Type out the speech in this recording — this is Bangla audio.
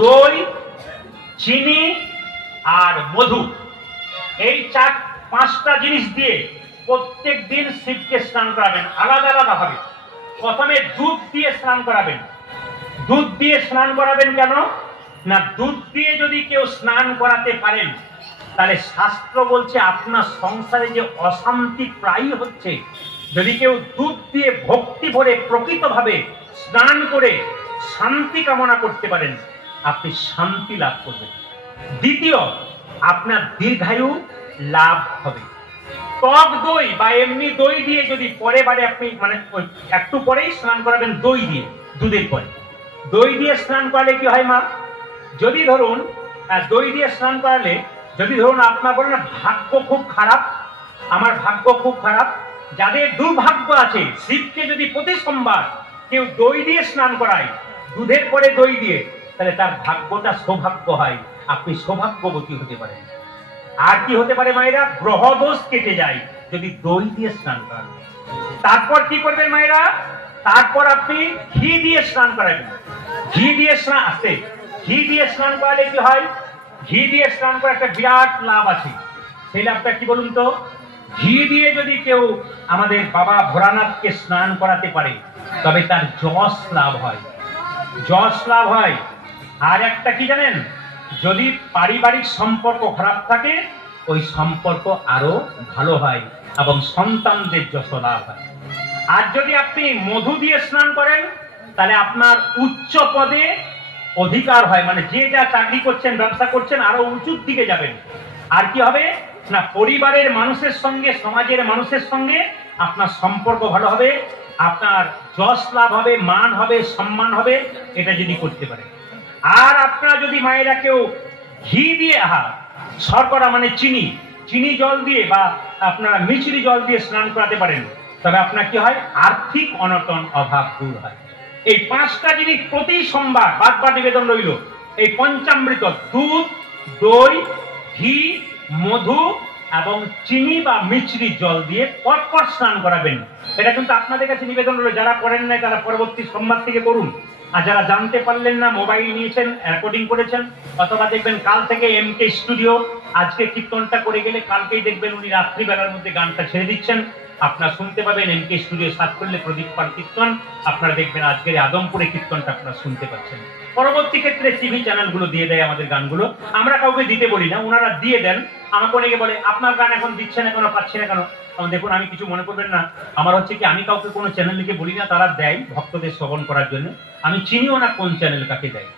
দই, চিনি আর মধু, এই পাঁচটা জিনিস দিয়ে প্রত্যেক দিন শিবকে স্নান করাবেন আলাদা আলাদা ভাবে। প্রথমে দুধ দিয়ে স্নান করাবেন। দুধ দিয়ে স্নান করাবেন কেন না, দুধ দিয়ে যদি কেউ স্নান করাতে পারেন তাহলে শাস্ত্র বলছে আপনার সংসারে যে অশান্তি প্রায়ই হচ্ছে, যদি কেউ দুধ দিয়ে ভক্তি ভরে প্রকৃতভাবে স্নান করে শান্তি কামনা করতে পারেন, আপনি শান্তি লাভ করবেন। দ্বিতীয়, আপনার দীর্ঘায়ু লাভ হবে। টক দই বা এমনি দই দিয়ে যদি পরে বারে আপনি মানে একটু পরেই স্নান করাবেন দই দিয়ে, দুধের পরে দই দিয়ে স্নান করালে কি হয় মা, যদি ধরুন দই দিয়ে স্নান করালে, যদি ধরুন আপনার বলেন না ভাগ্য খুব খারাপ, আমার ভাগ্য খুব খারাপ, যাদের দুর্ভাগ্য আছে, শিবকে যদি প্রতি সোমবার কেউ দই দিয়ে স্নান করায়, দুধের পরে দই দিয়ে, তাহলে তার ভাগ্যটা সৌভাগ্য হয়, আপনি সৌভাগ্যবতী হতে পারেন। আর কি হতে পারে মায়েরা, গ্রহ দোষ কেটে যায় যদি দই দিয়ে স্নান করান। তারপর কি করবেন মায়েরা, তারপর আপনি ঘি দিয়ে স্নান করাবেন। ঘি দিয়ে স্নান আসে, ঘি দিয়ে স্নান করালে কি হয়, ঘি দিয়ে স্নান করার একটা বিরাট লাভ আছে। সেই লাভটা কি বলুন তো, ঘি দিয়ে যদি কেউ আমাদের বাবা ভোলানাথকে স্নান করাতে পারে তবে তার যশ লাভ হয়, যশ লাভ হয়। আর একটা কি জানেন, যদি পারিবারিক সম্পর্ক খারাপ থাকে ওই সম্পর্ক আরো ভালো হয় এবং সন্তানদের যশ লাভ হয়। আর যদি আপনি মধু দিয়ে স্নান করেন তাহলে আপনার উচ্চ পদে অধিকার হয়, মানে যে যা চাকরি করছেন ব্যবসা করছেন আরো উঁচুর দিকে যাবেন। আর কি হবে না, পরিবারের মানুষের সঙ্গে সমাজের মানুষের সঙ্গে আপনার সম্পর্ক ভালো হবে, আপনার যশ লাভ হবে, মান হবে, সম্মান হবে, এটা যদি করতে পারে। আর আপনারা যদি মায়েরা কেউ ঘি দিয়ে শর্করা মানে চিনি, চিনি জল দিয়ে বা আপনারা মিছরি জল দিয়ে স্নান করাতে পারেন, তবে আপনার কি হয়, আর্থিক অনটন অভাব দূর হয়। এই পাঁচটা জিনিস প্রতি সোমবার বারবার নিবেদন রইল। এই পঞ্চামৃত দুধ, দই, ঘি, মধু এবং চিনি বা মিছরি জল দিয়ে পরপর স্নান করাবেন। এটা কিন্তু আপনাদের কাছে নিবেদন রইল, যারা করেন নাই তারা পরবর্তী সোমবার থেকে করুন। আর যারা জানতে পারলেন না, মোবাইল নিয়েছেন, রেকর্ডিং করেছেন, অথবা দেখবেন কাল থেকে MK স্টুডিও আজকে কীর্তনটা করে গেলে কালকেই দেখবেন উনি রাত্রিবেলার মধ্যে গানটা ছেড়ে দিচ্ছেন, আপনারা শুনতে পাবেন। MK স্টুডিও সার্চ করলে প্রদীপ পাল কীর্তন, আপনারা দেখবেন আজকের আদমপুরে কীর্তনটা আপনারা শুনতে পাচ্ছেন। পরবর্তী ক্ষেত্রে টিভি চ্যানেলগুলো দিয়ে দেয় আমাদের গানগুলো, আমরা কাউকে দিতে বলি না, ওনারা দিয়ে দেন। আমাকে অনেকে বলে আপনার গান এখন দিচ্ছে না কেন, পাচ্ছি না কেন। দেখুন, আমি কিছু মনে করবেন না, আমার হচ্ছে কি, আমি কাউকে কোনো চ্যানেল লিখে বলি না, তারা দেয় ভক্তদের শ্রবণ করার জন্য, আমি চিনিও না কোন চ্যানেল কাকে দেয়।